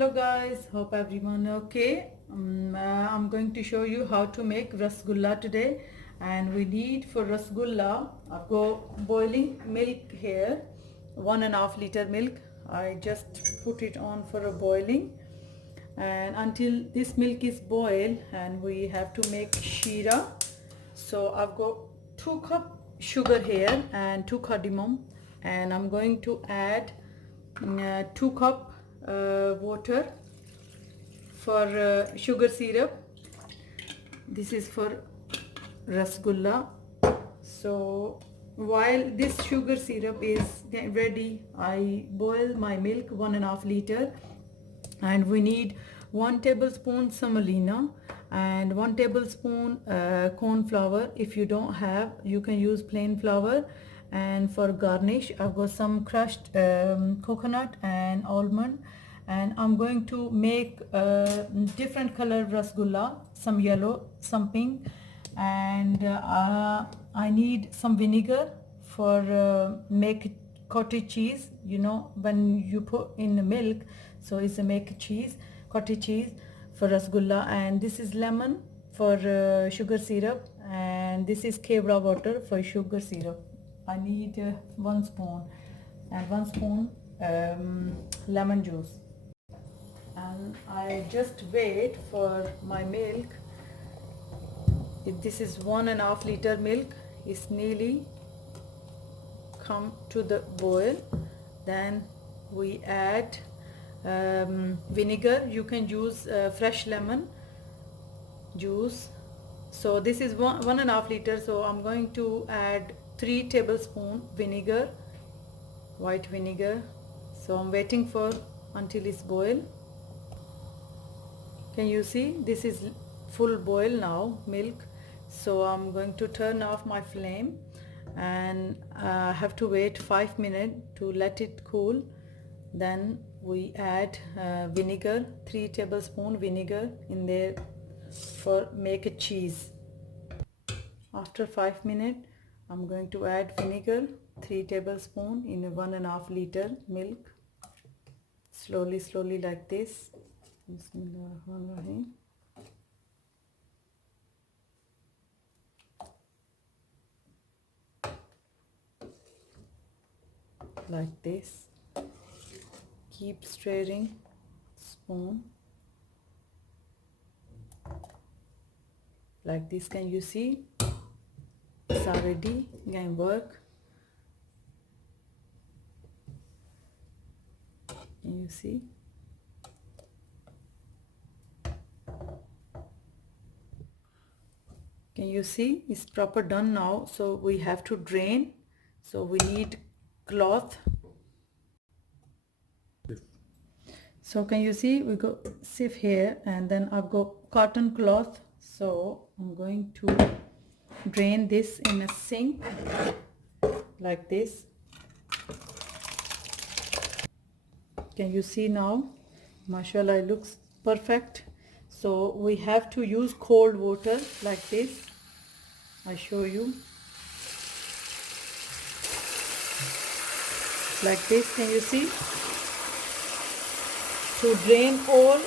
Hello guys, hope everyone okay. I'm going to show you how to make rasgulla today, and we need for rasgulla, I've got boiling milk here, 1.5 liter milk. I just put it on for a boiling, and until this milk is boiled, and we have to make shira. So I've got 2 cup sugar here and 2 cardamom, and I'm going to add 2 cup water for sugar syrup. This is for rasgulla. So while this sugar syrup is ready, I boil my milk 1.5 liter, and we need 1 tablespoon semolina and 1 tablespoon corn flour. If you don't have, you can use plain flour. And for garnish, I've got some crushed coconut and almond, and I'm going to make different color rasgulla, some yellow, some pink, and I need some vinegar for make cottage cheese. You know, when you put in the milk, so it's a make cheese, cottage cheese for rasgulla. And this is lemon for sugar syrup, and this is kevra water for sugar syrup. I need 1 spoon and 1 spoon lemon juice. And I just wait for my milk. This is 1.5 liter milk. It's nearly come to the boil. Then we add vinegar. You can use fresh lemon juice. So this is 1.5 liter. So I'm going to add 3 tablespoon vinegar, white vinegar. So I'm waiting for until it's boil. Can you see this is full boil now milk? So I'm going to turn off my flame, and have to wait 5 minutes to let it cool. Then we add vinegar, 3 tablespoon vinegar in there for make a cheese. After 5 minutes, I'm going to add vinegar, 3 tablespoon in a 1.5 liter milk. Slowly like this. Bismillahirrahmanirrahim. Like this. Keep stirring spoon. Like this. Can you see? It's already going to work. Can you see? Can you see? It's proper done now. So we have to drain. So we need cloth. So can you see? We got sieve here, and then I've got cotton cloth. So I'm going to drain this in a sink like this. Can you see now? Mashallah, it looks perfect. So we have to use cold water like this. I show you. Like this, can you see? To drain all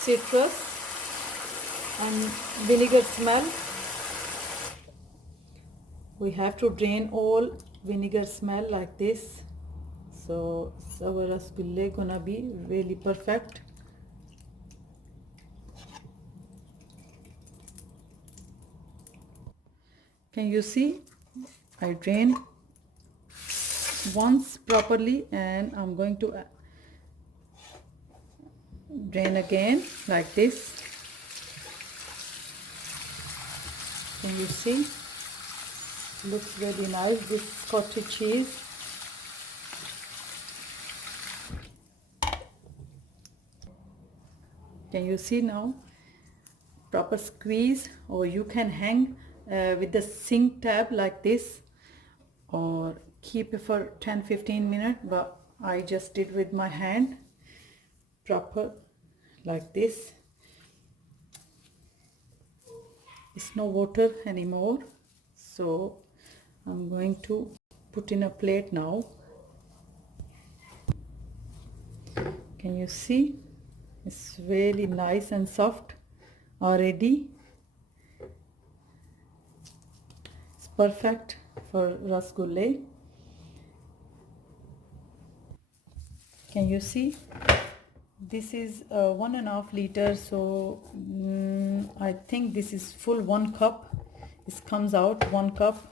citrus and vinegar smell. We have to drain all vinegar smell like this. So our rasgulla gonna be really perfect. Can you see? I drain once properly, and I'm going to drain again like this. Can you see? Looks really nice, this cottage cheese. Can you see now? Proper squeeze, or you can hang with the sink tab like this, or keep it for 10-15 minutes, but I just did with my hand. Proper like this. It's no water anymore, so I'm going to put in a plate now. Can you see? It's really nice and soft already. It's perfect for rasgulle. Can you see? This is 1.5 liter, so I think this is full 1 cup. This comes out 1 cup.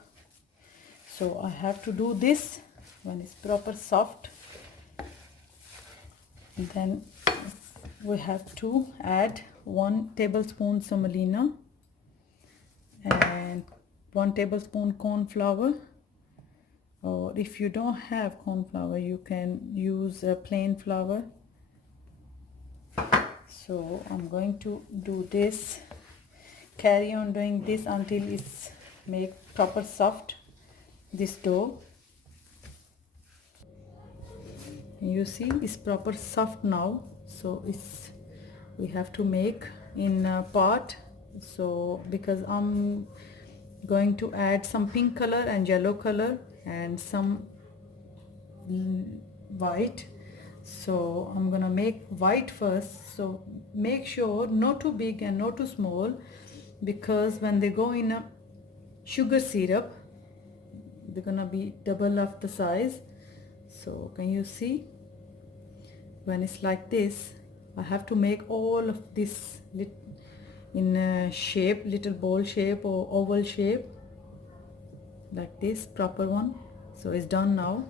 So I have to do this when it's proper soft. And then we have to add 1 tablespoon semolina and 1 tablespoon corn flour. Or if you don't have corn flour, you can use a plain flour. So I'm going to do this, carry on doing this until it's make proper soft, this dough. You see it's proper soft now, so we have to make in a pot. So because I'm going to add some pink color and yellow color and some white, so I'm gonna make white first. So make sure not too big and not too small, because when they go in a sugar syrup they're gonna be double of the size. So can you see, when it's like this, I have to make all of this in a shape, little bowl shape or oval shape, like this, proper one. So it's done now.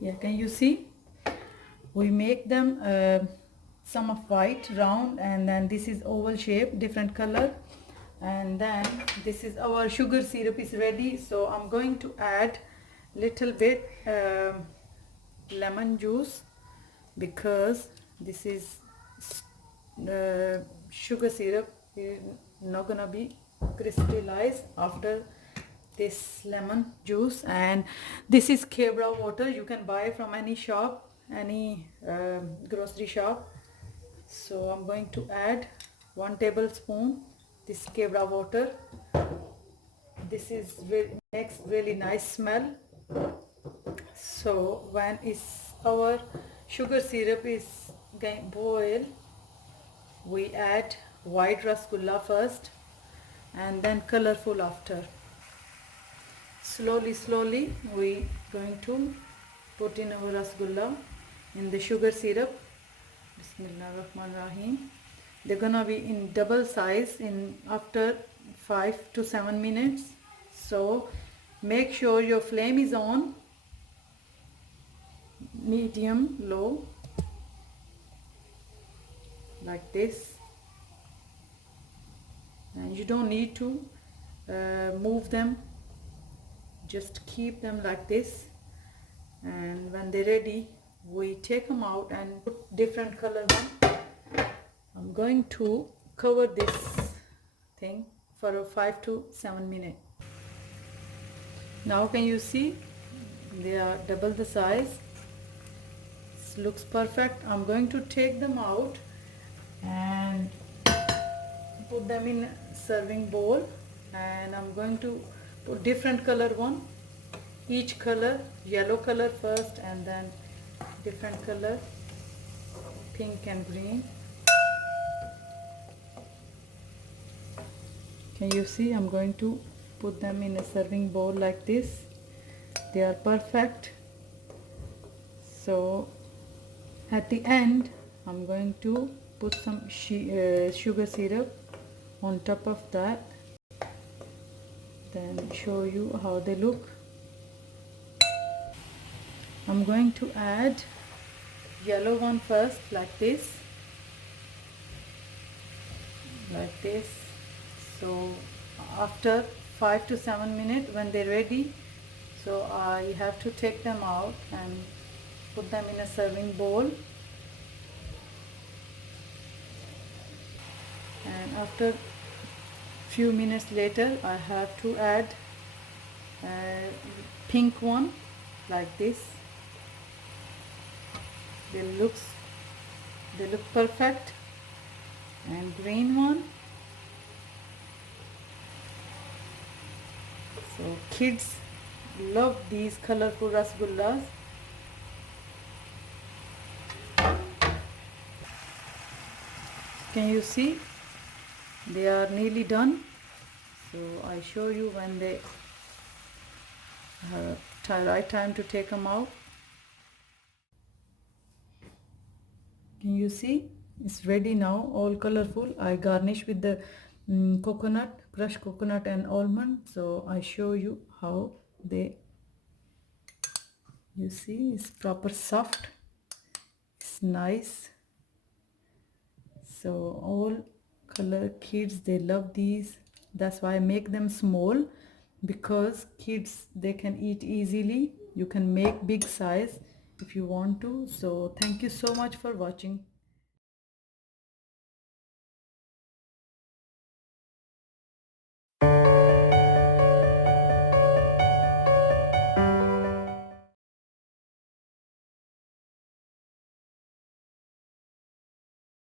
Yeah, can you see? We make them some of white round, and then this is oval shape, different color, and then this is our sugar syrup is ready. So I'm going to add little bit lemon juice, because this is sugar syrup is not gonna be crystallized after this lemon juice. And this is Kebra water, you can buy from any shop, any grocery shop. So I'm going to add 1 tablespoon this Kebra water. This is makes really nice smell. So when our sugar syrup is going boil, we add white rasgulla first and then colorful after. Slowly we going to put in our rasgulla in the sugar syrup. Bismillah Rahman Rahim. They're gonna be in double size in after 5 to 7 minutes. So make sure your flame is on, medium, low, like this. And you don't need to move them, just keep them like this. And when they're ready, we take them out and put different color one. I'm going to cover this thing for 5 to 7 minutes. Now can you see, they are double the size. This looks perfect. I'm going to take them out and put them in a serving bowl, and I'm going to put different color one, each color, yellow color first and then different color, pink and green. Can you see? I'm going to put them in a serving bowl like this. They are perfect. So at the end I'm going to put some sugar syrup on top of that, then show you how they look. I'm going to add yellow one first, like this, so after 5 to 7 minutes when they're ready, so you have to take them out and put them in a serving bowl. And after few minutes later I have to add pink one, like this. They look perfect. And green one. So kids love these colorful rasgullas. Can you see? They are nearly done. So I show you when they have right time to take them out. Can you see? It's ready now, all colorful. I garnish with the coconut, crushed coconut and almond. So I show you how they, you see, it's proper soft. It's nice. So all color kids, they love these. That's why I make them small, because kids, they can eat easily. You can make big size if you want to. So thank you so much for watching.